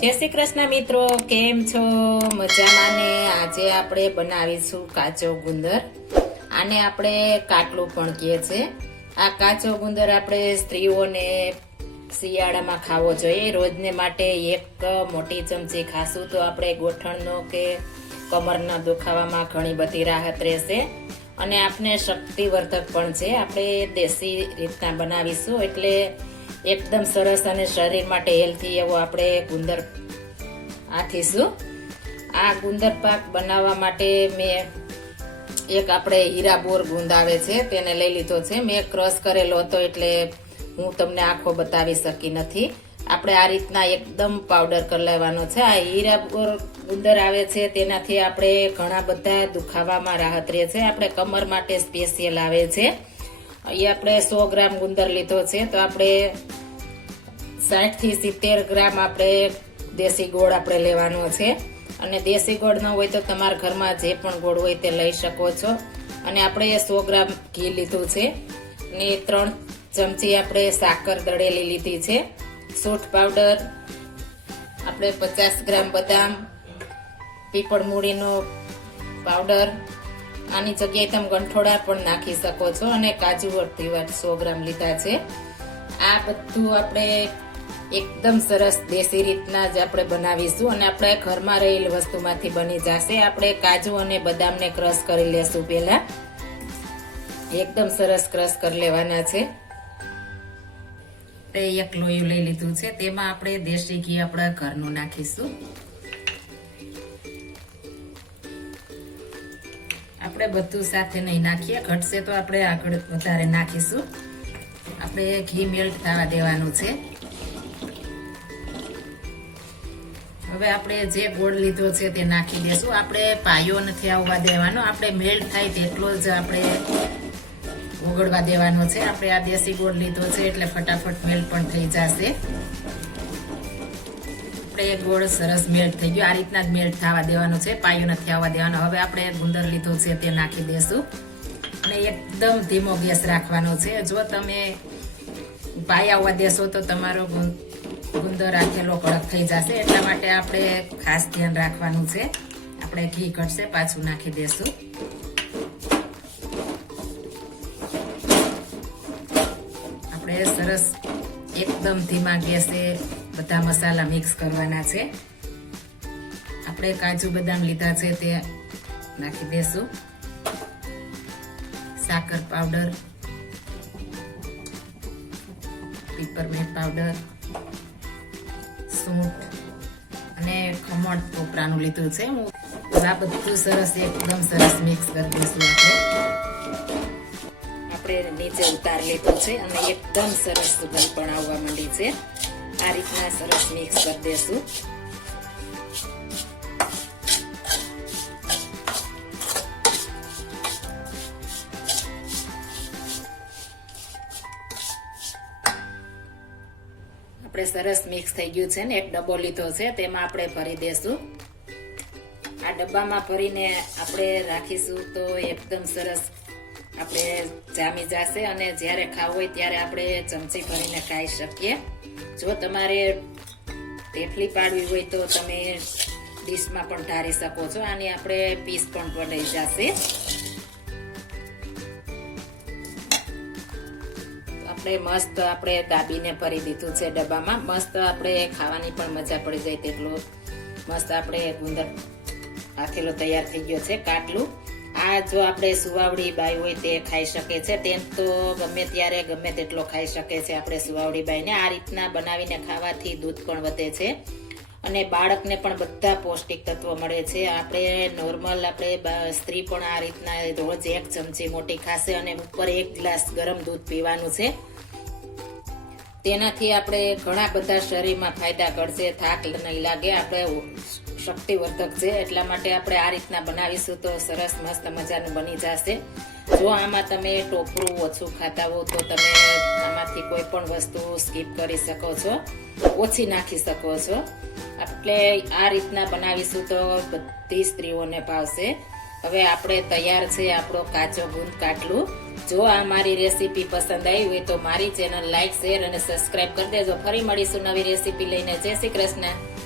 જય શ્રી કૃષ્ણ મિત્રો, કેમ છો? મજામાં ને? આજે આપણે બનાવીશું કાચો ગુંદર. આને આપણે કાટલું પણ કહે છે. આ કાચો ગુંદર આપણે સ્ત્રીઓને શિયાળામાં ખાવો જોઈએ. રોજને માટે એક મોટી ચમચી ખાશું તો આપણે ગોઠણનો કે કમરના દુખાવામાં ઘણી બધી રાહત રહેશે અને આપણે શક્તિવર્ધક પણ છે. આપણે દેશી રીતના બનાવીશું એટલે એકદમ સરસ અને શરીર માટે હેલ્થી એવો આપણે ગુંદર આથીશું. આ ગુંદર પાક બનાવવા માટે મેં એક આપણે હીરાબોર ગુંદ આવે છે તેને લઈ લીધો છે. મેં ક્રશ કરેલો હતો એટલે હું તમને આખો બતાવી શકી નથી. આપણે આ રીતના એકદમ પાવડર કરી લેવાનો છે. આ હીરાબોર ગુંદર આવે છે તેનાથી આપણે ઘણા બધા દુખાવામાં રાહત રહે છે. આપણે કમર માટે સ્પેશિયલ આવે છે. અહીં આપણે 100 ગ્રામ ગુંદર લીધો છે તો આપણે 60 થી 70 ગ્રામ આપણે દેશી ગોળ આપણે લેવાનો છે. અને દેશી ગોળ ન હોય તો તમારા ઘરમાં જે પણ ગોળ હોય તે લઈ શકો છો. અને આપણે 100 ગ્રામ ઘી લીધું છે ને 3 ચમચી આપણે સાકર દળેલી લીધી છે. સૂંઠ પાવડર, આપણે 50 ગ્રામ બદામ, પીપળ મૂળીનો પાવડર, આની જગ્યાએ તમે ગંઠોડા પણ નાખી શકો છો. અને કાજુ અડધી વાટ 100 ગ્રામ લીધા છે. આ બધું આપણે એકદમ સરસ દેશી રીતના જ આપણે બનાવીશું અને આપણે ઘરમાં રહેલી વસ્તુમાંથી બની જશે. આપણે કાજુ અને બદામને ક્રશ કરી લેશું. પહેલા એકદમ સરસ ક્રશ કરી લેવાના છે. એક લોયું લઈ લીધું છે, તેમાં આપણે દેશી ઘી આપણા ઘરનું નાખીશું. આપણે બધું સાથે નહીં નાખીએ, ઘટશે તો આપણે આગળ વધારે નાખીશું. આપણે ઘી મેલ્ટ થવા દેવાનું છે. હવે આપણે જે ગોળ લીધો છે તે નાખી દેશું. આપણે પાયો નથી આવવા દેવાનો, આપણે મેલ્ટ થાય તેટલો જ આપણે ઓગળવા દેવાનો છે. આપણે આ દેશી ગોળ લીધો છે એટલે ફટાફટ મેલ્ટ પણ થઈ જશે. આપણે ગોળ સરસ મેલ્ટ થઈ ગયો. આ રીતના જ મેલ્ટ થવા દેવાનો છે, પાયો નથી આવવા દેવાનો. હવે આપણે ગુંદર લીધો છે તે નાખી દેશું અને એકદમ ધીમો ગેસ રાખવાનો છે. જો તમે પાય આવવા દેશો તો તમારો ગુંદર રાખેલો કડક થઈ જશે. એટલા માટે આપણે ખાસ ધ્યાન રાખવાનું છે. આપણે ઘી ઘટશે પાછું નાખી દેશું. આપણે સરસ એકદમ ધીમા ગેસે બધા મસાલા મિક્સ કરવાના છે. આપણે કાજુ બદામ લીધા છે તે નાખી દેશું. સાકર પાવડર, પીપરમેન્ટ પાવડર, સૂંઠ અને ખમણ કોપરાનું લીધું છે. હું આ બધું સરસ એકદમ સરસ મિક્સ કરી દઈશું. આપણે નીચે ઉતાર લીધો છે અને એકદમ સરસ સુગંધ પણ આવવા માંડી છે. આ રીતના સરસ મિક્સ કરી દેશું. આપણે સરસ મિક્સ થઈ ગયું છે ને એક ડબ્બો લીધો છે તેમાં આપણે ભરી દેશું. આ ડબ્બામાં ભરીને આપણે રાખીશું તો એકદમ સરસ આપણે જામી જશે અને જ્યારે ખાવું હોય ત્યારે આપણે ચમચી ભરીને ખાઈ શકીએ. જો તમારે ઢેફલી પાડવી હોય તો તમે ડીશમાં પણ ઢારી શકો છો. આની આપણે પીસ પણ પડાઈ જશે. આપણે મસ્ત આપણે દાબીને ભરી દીધું છે ડબ્બામાં. મસ્ત આપણે ખાવાની પણ મજા પડી જાય તેટલું મસ્ત આપણે ગુંદર આથેલો તૈયાર થઈ ગયો છે કાટલું. આ જો આપણે સુવાવડી બાઈ હોય તે ખાઈ શકે છે. તેમ તો ગમે ત્યારે ગમે તેટલો ખાઈ શકે છે આપણે સુવાવડી બાઈને. આ રીતના બનાવીને ખાવાથી દૂધ પણ વધે છે અને બાળકને પણ બધા પૌષ્ટિક તત્વો મળે છે. આપણે નોર્મલ આપણે સ્ત્રી પણ આ રીતના રોજ 1 ચમચી મોટી ખાશે અને ઉપર 1 ગ્લાસ ગરમ દૂધ પીવાનું છે. તેનાથી આપણે ઘણા બધા શરીરમાં ફાયદા કરશે. થાક નહીં લાગે, આપણે શક્તિવર્ધક છે. એટલા માટે આપણે આ રીતના બનાવીશું તો સરસ મસ્ત મજાનું બની જશે. જો આમાં તમે ટોપરું ઓછું ખાતા હો તો તમે આમાંથી કોઈ પણ વસ્તુ સ્કીપ કરી શકો છો, ઓછી નાખી શકો છો. એટલે આ રીતના બનાવીશું તો બધી સ્ત્રીઓને ભાવશે. હવે આપણે તૈયાર છે આપણો કાચો ગુંદ કાટલું. જો આ મારી રેસીપી પસંદ આવી હોય તો મારી ચેનલ લાઈક, શેર અને સબસ્ક્રાઇબ કરી દેજો. ફરી મળીશું નવી રેસીપી લઈને. જય શ્રી કૃષ્ણ.